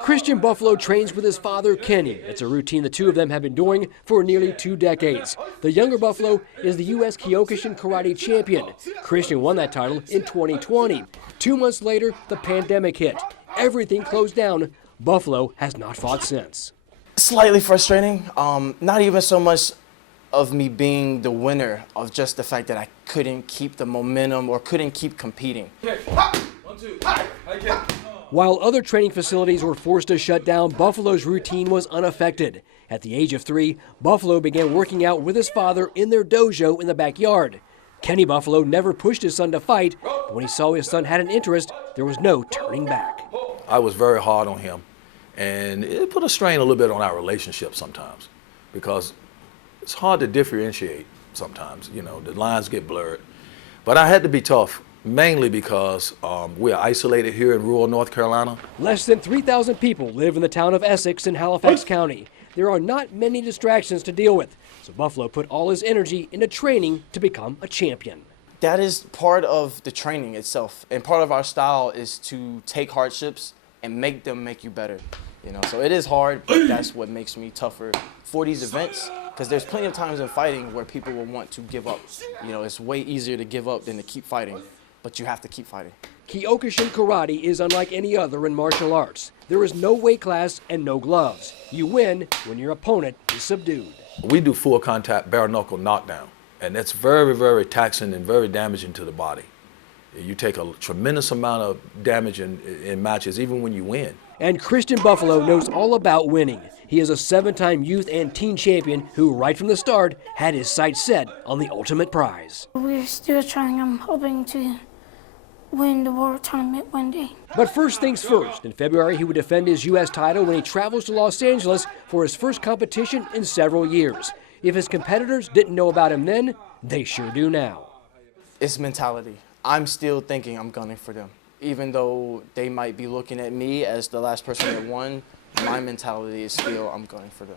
Christian Buffaloe trains with his father, Kenny. It's a routine the two of them have been doing for nearly 2 decades. The younger Buffaloe is the U.S. Kyokushin Karate champion. Christian won that title in 2020. 2 months later, the pandemic hit. Everything closed down. Buffaloe has not fought since. Slightly frustrating. Not even so much of me being the winner, of just the fact that I couldn't keep the momentum or couldn't keep competing. While other training facilities were forced to shut down, Buffaloe's routine was unaffected. At the age of 3, Buffaloe began working out with his father in their dojo in the backyard. Kenny Buffaloe never pushed his son to fight, but when he saw his son had an interest, there was no turning back. I was very hard on him, and it put a strain a little bit on our relationship sometimes, because it's hard to differentiate sometimes. You know, the lines get blurred. But I had to be tough, mainly because we're isolated here in rural North Carolina. Less than 3,000 people live in the town of Essex in Halifax County. There are not many distractions to deal with, so Buffaloe put all his energy into training to become a champion. That is part of the training itself, and part of our style is to take hardships and make them make you better. You know, so it is hard, but that's what makes me tougher for these events, because there's plenty of times in fighting where people will want to give up. You know, it's way easier to give up than to keep fighting, but you have to keep fighting. Kyokushin Karate is unlike any other in martial arts. There is no weight class and no gloves. You win when your opponent is subdued. We do full contact bare knuckle knockdown, and that's very, very taxing and very damaging to the body. You take a tremendous amount of damage in matches, even when you win. And Christian Buffaloe knows all about winning. He is a 7-time youth and teen champion who, right from the start, had his sights set on the ultimate prize. We're still trying. I'm hoping to win the world tournament one day. But first things first, in February he would defend his U.S. title when he travels to Los Angeles for his first competition in several years. If his competitors didn't know about him then, they sure do now. It's mentality. I'm still thinking I'm gunning for them. Even though they might be looking at me as the last person that won, my mentality is still I'm gunning for them.